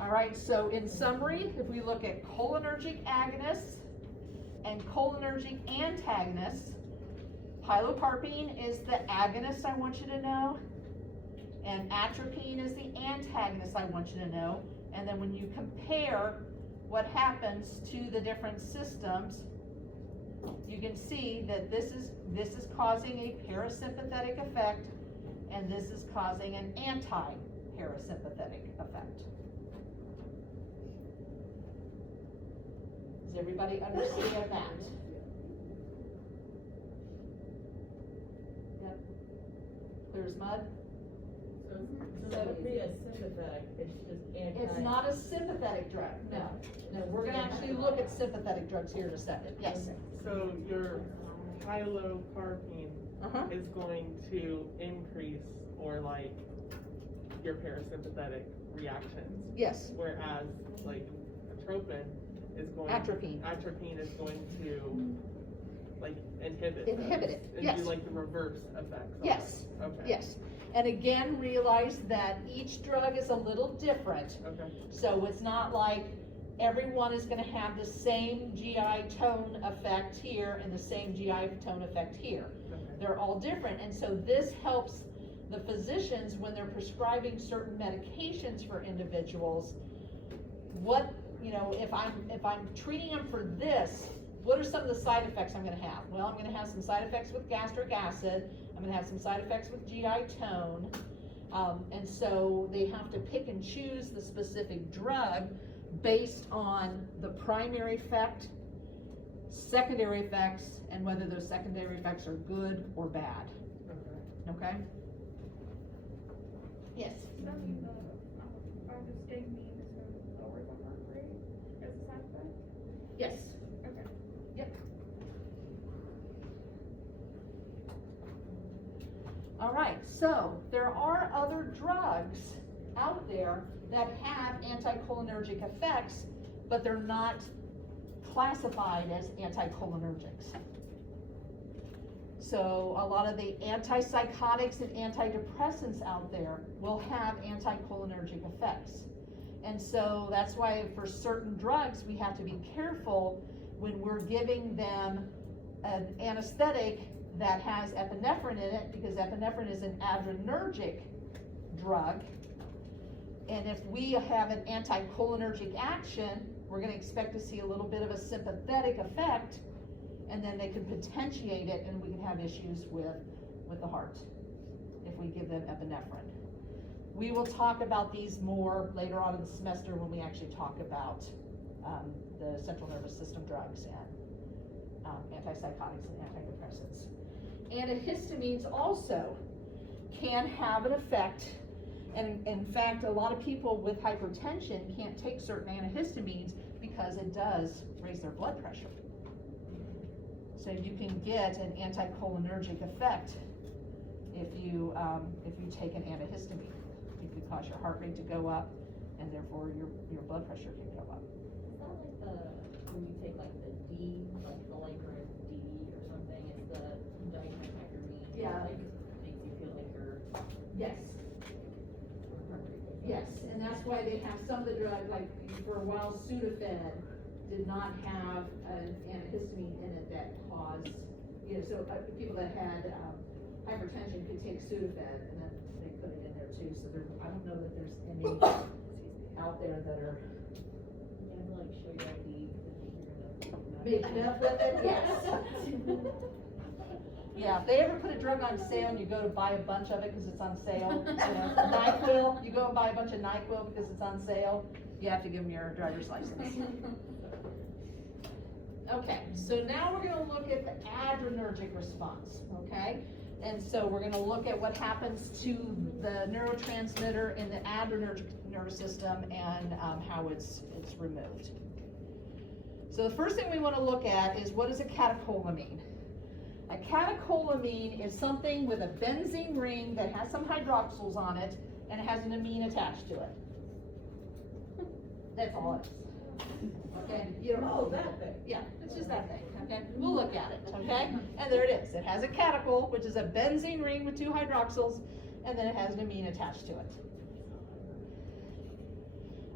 All right, so in summary, if we look at cholinergic agonists and cholinergic antagonists, pilocarpine is the agonist I want you to know, and atropine is the antagonist I want you to know. And then when you compare what happens to the different systems, you can see that this is causing a parasympathetic effect, and this is causing an anti-parasympathetic effect. Does everybody understand that? Yep. Clear as mud? So to be a sympathetic, it's just anti. It's not a sympathetic drug, no. No, we're gonna actually look at sympathetic drugs here in a second, yes. So your pilocarpine Uh-huh. is going to increase or like your parasympathetic reactions, Yes, whereas like atropine is going. Atropine. Atropine is going to like inhibit. Inhibit those it, and yes. do like the reverse effects. of yes, it. Okay. yes. And again, realize that each drug is a little different. Okay. So it's not like everyone is gonna have the same GI tone effect here and the same GI tone effect here. Okay. They're all different, and so this helps the physicians when they're prescribing certain medications for individuals. What, you know, if I'm treating them for this, what are some of the side effects I'm gonna have? Well, I'm gonna have some side effects with gastric acid, I'm gonna have some side effects with GI tone, and so they have to pick and choose the specific drug based on the primary effect, secondary effects, and whether those secondary effects are good or bad, Okay. okay? Yes? Does that mean the, gangrene is going to lower the heart rate as a side effect? Yes. Okay. Yep. All right, so there are other drugs out there that have anticholinergic effects, but they're not classified as anticholinergics. So a lot of the antipsychotics and antidepressants out there will have anticholinergic effects. And so that's why for certain drugs, we have to be careful when we're giving them an anesthetic that has epinephrine in it, because epinephrine is an adrenergic drug. And if we have an anticholinergic action, we're gonna expect to see a little bit of a sympathetic effect, and then they could potentiate it, and we can have issues with the heart if we give them epinephrine. We will talk about these more later on in the semester when we actually talk about the central nervous system drugs and antipsychotics and antidepressants. Antihistamines also can have an effect, and in fact, a lot of people with hypertension can't take certain antihistamines because it does raise their blood pressure. So you can get an anticholinergic effect if you take an antihistamine. It could cause your heart rate to go up, and therefore your blood pressure can go up. Is that like when you take like the D, like the Lycra D or something, it's the diphenhydramine? Yeah. Like, makes you feel like you're. Yes. Yes, and that's why they have some of the drugs, like for a while Sudafed did not have an antihistamine in it that caused, you know, so people that had hypertension could take Sudafed, and then they put it in there too, so there, I don't know that there's any out there that are You have to like show your ID because you're making up with it, yes. Yeah, if they ever put a drug on sale and you go to buy a bunch of it because it's on sale, you know, NyQuil, you go and buy a bunch of NyQuil because it's on sale, you have to give them your driver's license. Okay, so now we're gonna look at the adrenergic response, okay? And so we're gonna look at what happens to the neurotransmitter in the adrenergic nervous system and how it's removed. So the first thing we wanna look at is, what is a catecholamine? A catecholamine is something with a benzene ring that has some hydroxyls on it and it has an amine attached to it. That's all it is. Okay, you don't know that thing. Yeah, it's just that thing, okay? We'll look at it, okay? And there it is. It has a catechol, which is a benzene ring with 2 hydroxyls, and then it has an amine attached to it.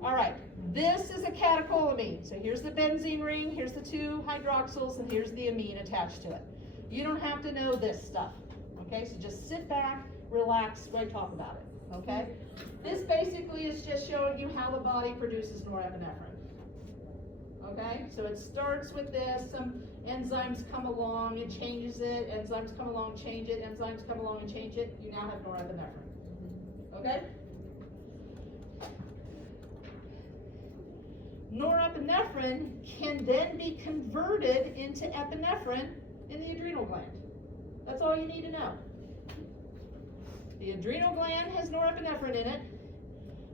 All right, this is a catecholamine. So here's the benzene ring, here's the 2 hydroxyls, and here's the amine attached to it. You don't have to know this stuff, okay? So just sit back, relax, while I talk about it, okay? This basically is just showing you how the body produces norepinephrine. Okay, so it starts with this, some enzymes come along, it changes it, enzymes come along, change it, enzymes come along and change it, you now have norepinephrine. Okay? Norepinephrine can then be converted into epinephrine in the adrenal gland. That's all you need to know. The adrenal gland has norepinephrine in it.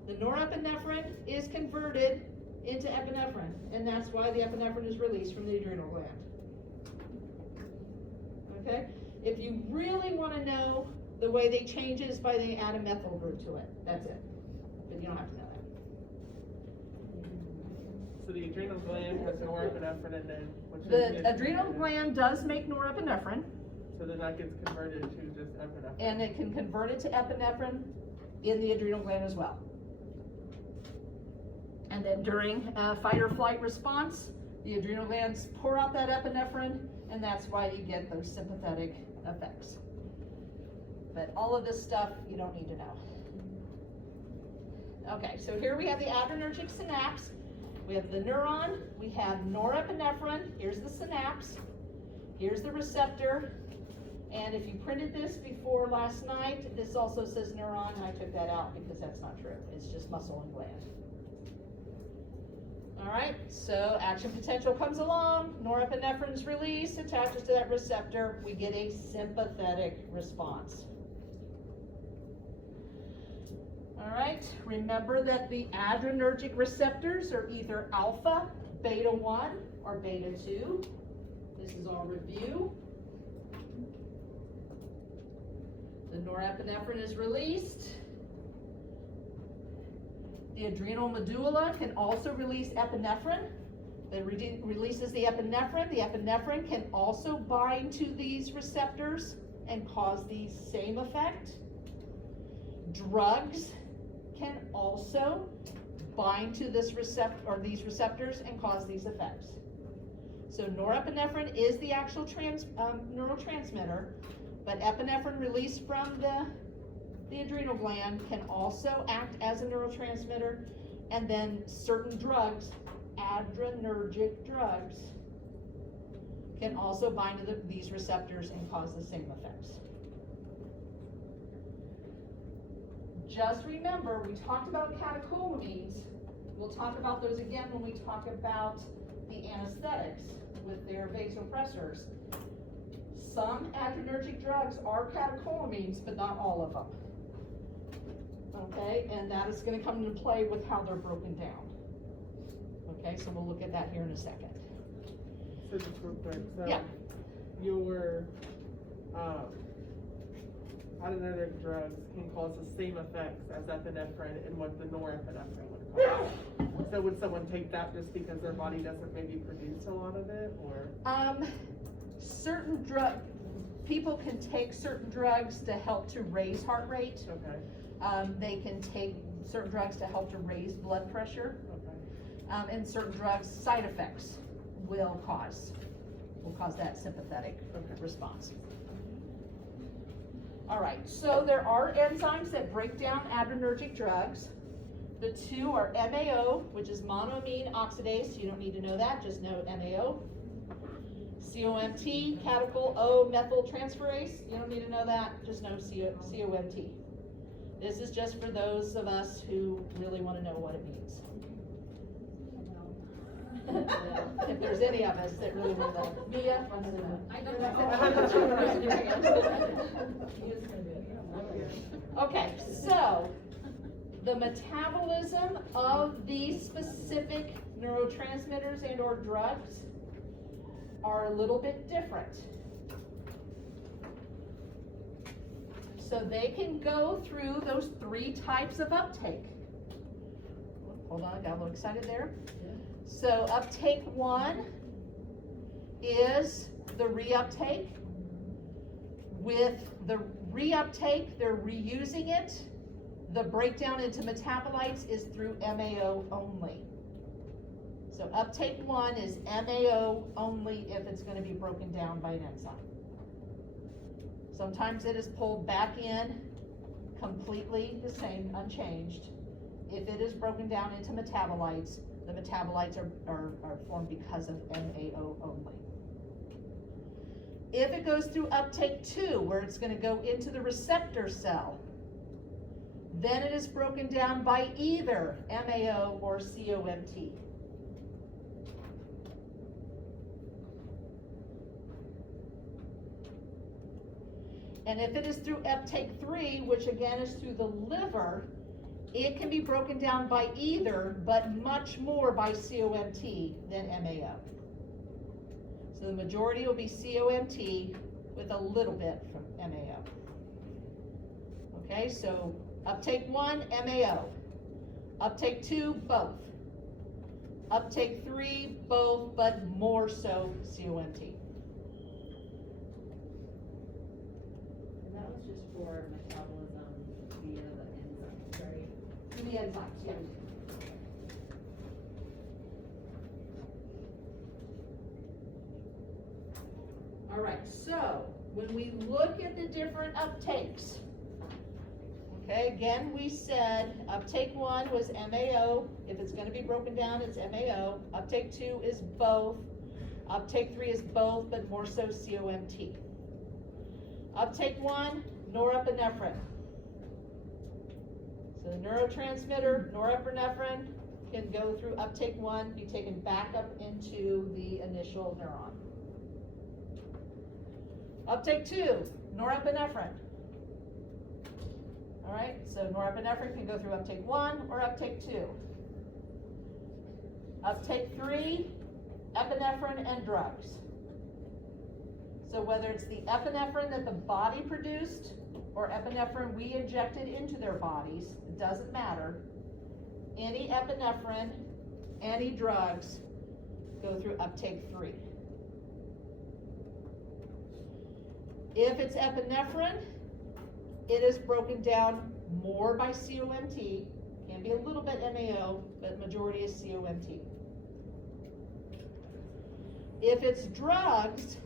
The norepinephrine is converted into epinephrine, and that's why the epinephrine is released from the adrenal gland. Okay? If you really want to know the way they change it is by the add a methyl group to it. That's it. But you don't have to know that. So the adrenal gland has norepinephrine and then, which The adrenal gland does make norepinephrine, so then that gets converted to just epinephrine. and it can convert it to epinephrine in the adrenal gland as well. And then during a fight or flight response, the adrenal glands pour out that epinephrine, and that's why you get those sympathetic effects. But all of this stuff you don't need to know. Okay, so here we have the adrenergic synapse. We have the neuron, we have norepinephrine, here's the synapse, here's the receptor, and if you printed this before last night, this also says neuron, and I took that out because that's not true. It's just muscle and gland. All right, so action potential comes along, norepinephrine's released, attaches to that receptor, we get a sympathetic response. All right, remember that the adrenergic receptors are either alpha, beta 1, or beta 2. This is all review. The norepinephrine is released. The adrenal medulla can also release epinephrine. It releases the epinephrine. The epinephrine can also bind to these receptors and cause the same effect. Drugs can also bind to this these receptors and cause these effects. So norepinephrine is the actual neurotransmitter, but epinephrine released from the adrenal gland can also act as a neurotransmitter, and then certain drugs, adrenergic drugs, can also bind to these receptors and cause the same effects. Just remember, we talked about catecholamines. We'll talk about those again when we talk about the anesthetics with their vasopressors. Some adrenergic drugs are catecholamines, but not all of them. Okay, and that is going to come into play with how they're broken down. Okay, so we'll look at that here in a second. So just real quick, so Yeah. your adrenergic drugs can cause the same effects as epinephrine and what the norepinephrine would cause. So would someone take that just because their body doesn't maybe produce a lot of it, or? Certain people can take certain drugs to help to raise heart rate. Okay. They can take certain drugs to help to raise blood pressure. Okay. And certain drugs, side effects will cause that sympathetic response. All right, so there are enzymes that break down adrenergic drugs. The two are MAO, which is monoamine oxidase. You don't need to know that, just know MAO. COMT, catechol O methyltransferase. You don't need to know that, just know COMT. This is just for those of us who really want to know what it means. If there's any of us that really want to know. Mia wants to know. I don't know. Okay, so the metabolism of these specific neurotransmitters and or drugs are a little bit different. So they can go through those three types of uptake. Hold on, I got a little excited there. So uptake 1 is the reuptake. With the reuptake, they're reusing it. The breakdown into metabolites is through MAO only. So uptake 1 is MAO only if it's going to be broken down by an enzyme. Sometimes it is pulled back in completely the same, unchanged. If it is broken down into metabolites, the metabolites are formed because of MAO only. If it goes through uptake 2, where it's going to go into the receptor cell, then it is broken down by either MAO or COMT. And if it is through uptake 3, which again is through the liver, it can be broken down by either, but much more by COMT than MAO. So the majority will be COMT with a little bit from MAO. Okay, so uptake 1, MAO. Uptake 2, both. Uptake 3, both, but more so COMT. And that was just for metabolism via the enzymes, right? The enzymes, yeah. All right, so when we look at the different uptakes, okay, again, we said uptake 1 was MAO. If it's going to be broken down, it's MAO. Uptake 2 is both. Uptake 3 is both, but more so COMT. Uptake 1, norepinephrine. So the neurotransmitter, norepinephrine, can go through uptake 1, be taken back up into the initial neuron. Uptake 2, norepinephrine. All right, so norepinephrine can go through uptake 1 or uptake 2. Uptake 3, epinephrine and drugs. So whether it's the epinephrine that the body produced or epinephrine we injected into their bodies, it doesn't matter. Any epinephrine, any drugs go through uptake 3. If it's epinephrine, it is broken down more by COMT, can be a little bit MAO, but majority is COMT. If it's drugs,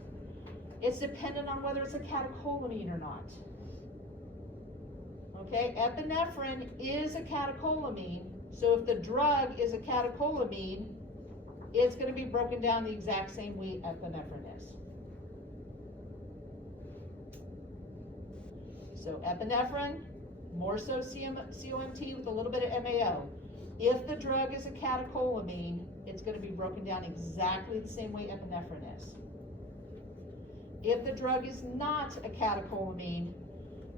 it's dependent on whether it's a catecholamine or not. Okay, epinephrine is a catecholamine, so if the drug is a catecholamine, it's going to be broken down the exact same way epinephrine is. So epinephrine, more so COMT with a little bit of MAO. If the drug is a catecholamine, it's going to be broken down exactly the same way epinephrine is. If the drug is not a catecholamine,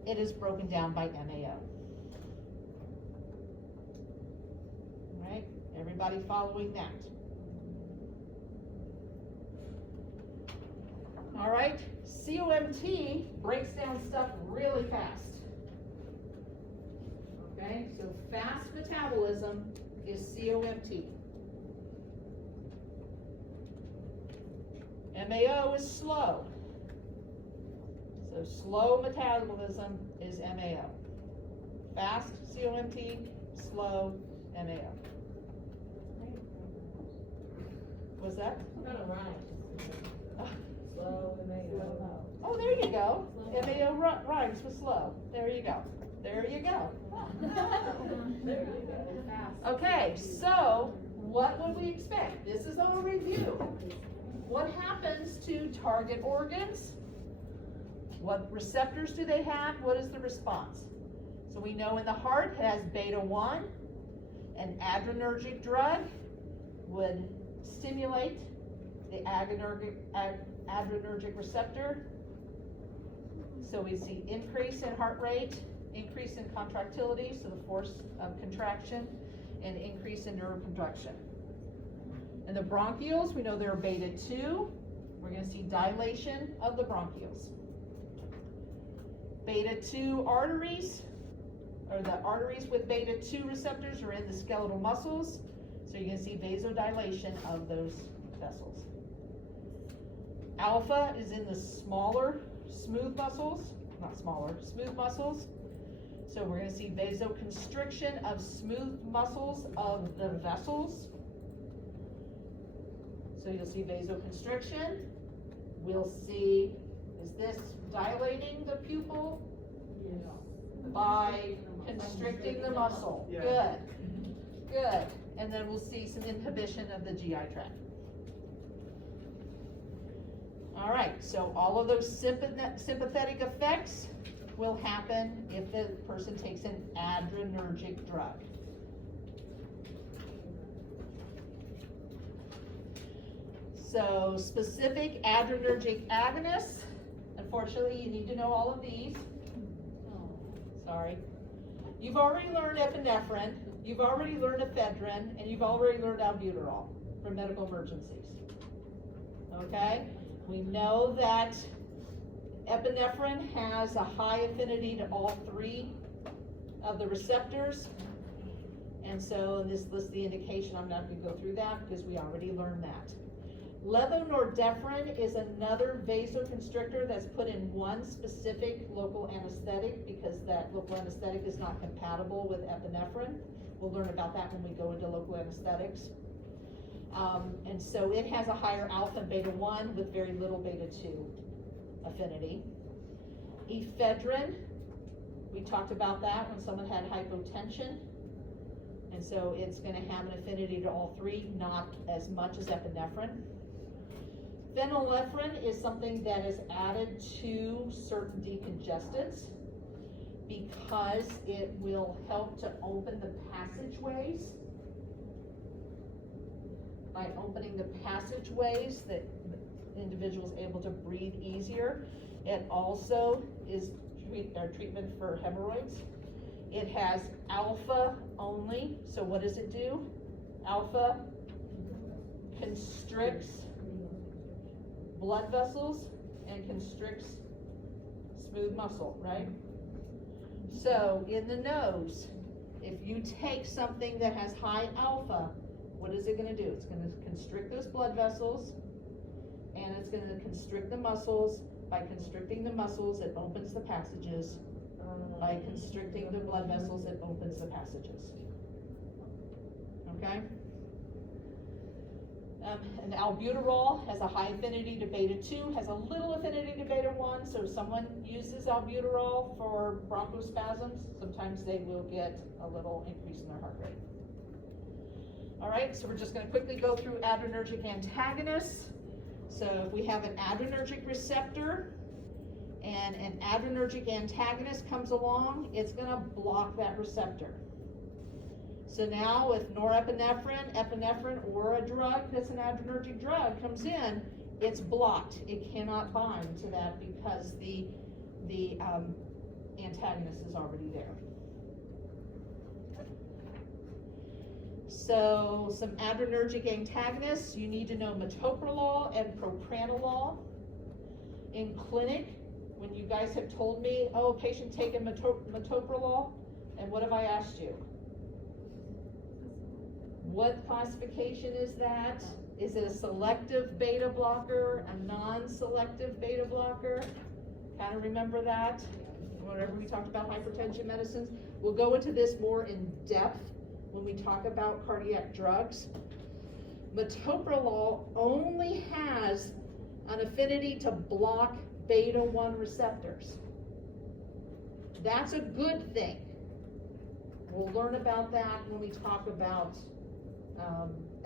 it is broken down by MAO. All right, everybody following that? All right, COMT breaks down stuff really fast. Okay, so fast metabolism is COMT. MAO is slow. So slow metabolism is MAO. Fast COMT, slow MAO. What's that? Kind of rhymes. Slow and make slow. Oh, there you go. MAO rhymes with slow. There you go. There you go. There you go. Okay, so what would we expect? This is all review. What happens to target organs? What receptors do they have? What is the response? So we know in the heart it has beta 1. An adrenergic drug would stimulate the adrenergic receptor. So we see increase in heart rate, increase in contractility, so the force of contraction, and increase in neuroconduction. In the bronchioles, we know they're beta 2. We're going to see dilation of the bronchioles. Beta 2 arteries, or the arteries with beta 2 receptors, are in the skeletal muscles, so you're going to see vasodilation of those vessels. Alpha is in the smaller, smooth muscles, not smaller, smooth muscles. So we're going to see vasoconstriction of smooth muscles of the vessels. So you'll see vasoconstriction. We'll see, is this dilating the pupil? By constricting the muscle. Yeah. Good, good. And then we'll see some inhibition of the GI tract. All right, so all of those sympathetic effects will happen if the person takes an adrenergic drug. So specific adrenergic agonists, unfortunately, you need to know all of these. Sorry. You've already learned epinephrine, you've already learned ephedrine, and you've already learned albuterol for medical emergencies. Okay? We know that epinephrine has a high affinity to all three of the receptors. And so this lists the indication. I'm not going to go through that because we already learned that. Levonorepinephrine is another vasoconstrictor that's put in one specific local anesthetic because that local anesthetic is not compatible with epinephrine. We'll learn about that when we go into local anesthetics. And so it has a higher alpha and beta 1 with very little beta 2 affinity. Ephedrine, we talked about that when someone had hypotension. And so it's going to have an affinity to all three, not as much as epinephrine. Phenylephrine is something that is added to certain decongestants because it will help to open the passageways. By opening the passageways, that the individual is able to breathe easier. It also is treatment for hemorrhoids. It has alpha only, so what does it do? Alpha constricts blood vessels and constricts smooth muscle, right? So in the nose, if you take something that has high alpha, what is it going to do? It's going to constrict those blood vessels, and it's going to constrict the muscles. By constricting the muscles, it opens the passages. By constricting the blood vessels, it opens the passages. Okay? And albuterol has a high affinity to beta 2, has a little affinity to beta 1, so if someone uses albuterol for bronchospasms, sometimes they will get a little increase in their heart rate. All right, so we're just going to quickly go through adrenergic antagonists. So if we have an adrenergic receptor and an adrenergic antagonist comes along, it's going to block that receptor. So now if norepinephrine, epinephrine, or a drug that's an adrenergic drug comes in, it's blocked. It cannot bind to that because the antagonist is already there. So some adrenergic antagonists, you need to know metoprolol and propranolol. In clinic, when you guys have told me, oh, patient taking metoprolol, and what have I asked you? What classification is that? Is it a selective beta blocker, a non-selective beta blocker? Kind of remember that? Whenever we talked about hypertension medicines. We'll go into this more in depth when we talk about cardiac drugs. Metoprolol only has an affinity to block beta 1 receptors. That's a good thing. We'll learn about that when we talk about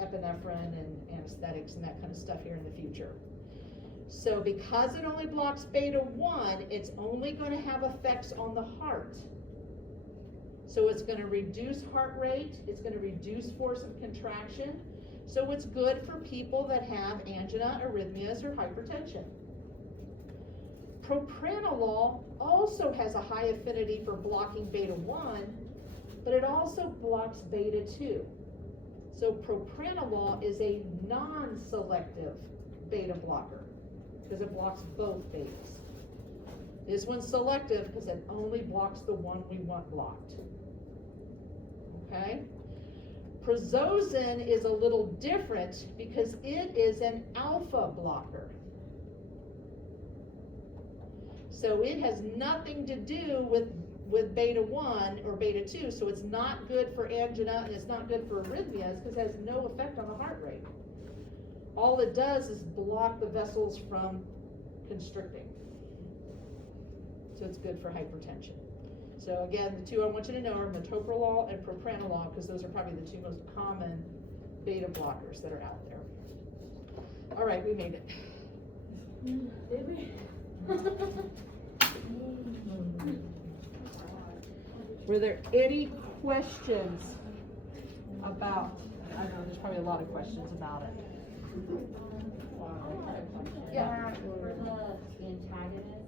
epinephrine and anesthetics and that kind of stuff here in the future. So because it only blocks beta 1, it's only going to have effects on the heart. So it's going to reduce heart rate, it's going to reduce force of contraction. So it's good for people that have angina, arrhythmias, or hypertension. Propranolol also has a high affinity for blocking beta 1, but it also blocks beta 2. So propranolol is a non-selective beta blocker because it blocks both betas. This one's selective because it only blocks the one we want blocked. Okay? Prazosin is a little different because it is an alpha blocker. So it has nothing to do with beta 1 or beta 2, so it's not good for angina and it's not good for arrhythmias because it has no effect on the heart rate. All it does is block the vessels from constricting. So it's good for hypertension. So again, the two I want you to know are metoprolol and propranolol because those are probably the two most common beta blockers that are out there. All right, we made it. Did we? Were there any questions about, I know there's probably a lot of questions about it. I had a question. Yeah. For the antagonist,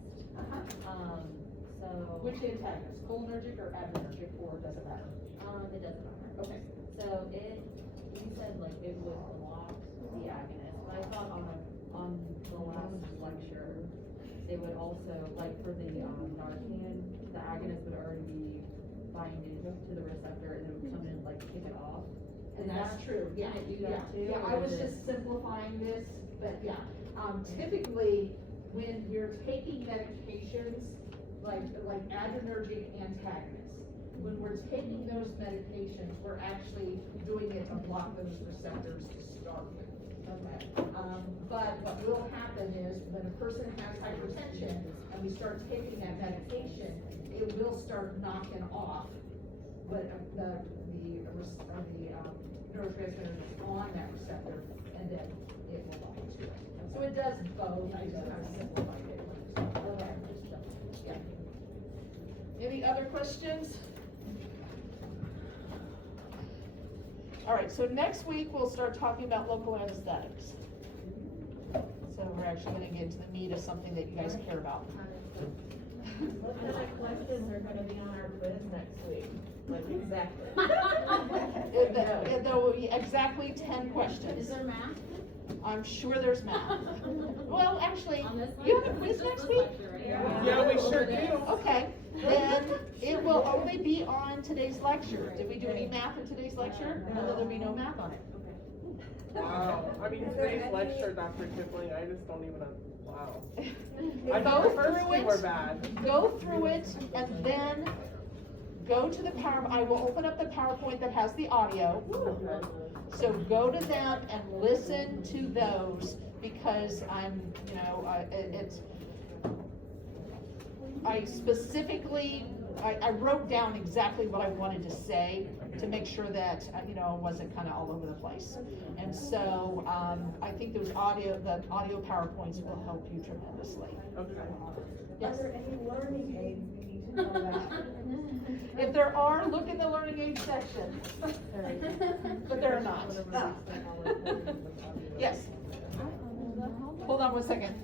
so. Which antagonist, cholinergic or adrenergic, or does it matter? It doesn't matter. Okay. So you said like it would block the agonist, but I thought on the last lecture, they would also, like for the Narcan, the agonist would already be binding to the receptor and it would come in like kick it off. And that's true, yeah, Can it do yeah, that too? yeah, or I was is it- just simplifying this, but yeah. Typically, when we're taking medications, like adrenergic antagonists, when we're taking those medications, we're actually doing it to block those receptors to start with. Okay. But what will happen is when a person has hypertension and we start taking that medication, it will start knocking off what the neurotransmitters on that receptor, and then it will bind to it. So it does both. I just kind of simplified it. Okay. Yeah. Any other questions? All right, so next week we'll start talking about local anesthetics. So we're actually gonna get into the meat of something that you guys care about. What kind of questions are gonna be on our quiz next week? Like exactly. There will be exactly 10 questions. Is there math? I'm sure there's math. Well, actually, On this you one? have a quiz This next is week? lecture, right? Yeah, we sure do. Okay, then it will only be on today's lecture. Did we do any math in today's lecture? No, there'll be no math on it. Wow, I mean, today's lecture, Dr. Kipling, I just don't even know, wow. I Go thought the first through two were it, bad. go through it, and then go to the I will open up the PowerPoint that has the audio. Okay. So go to them and listen to those, because I specifically, I wrote down exactly what I wanted to say to make sure that, I wasn't kind of all over the place. And so, I think the audio PowerPoints will help you tremendously. Okay. Yes. Are there any learning aids we need to know about? If there are, look in the learning aid section. But there are not. Yes. Hold on one second.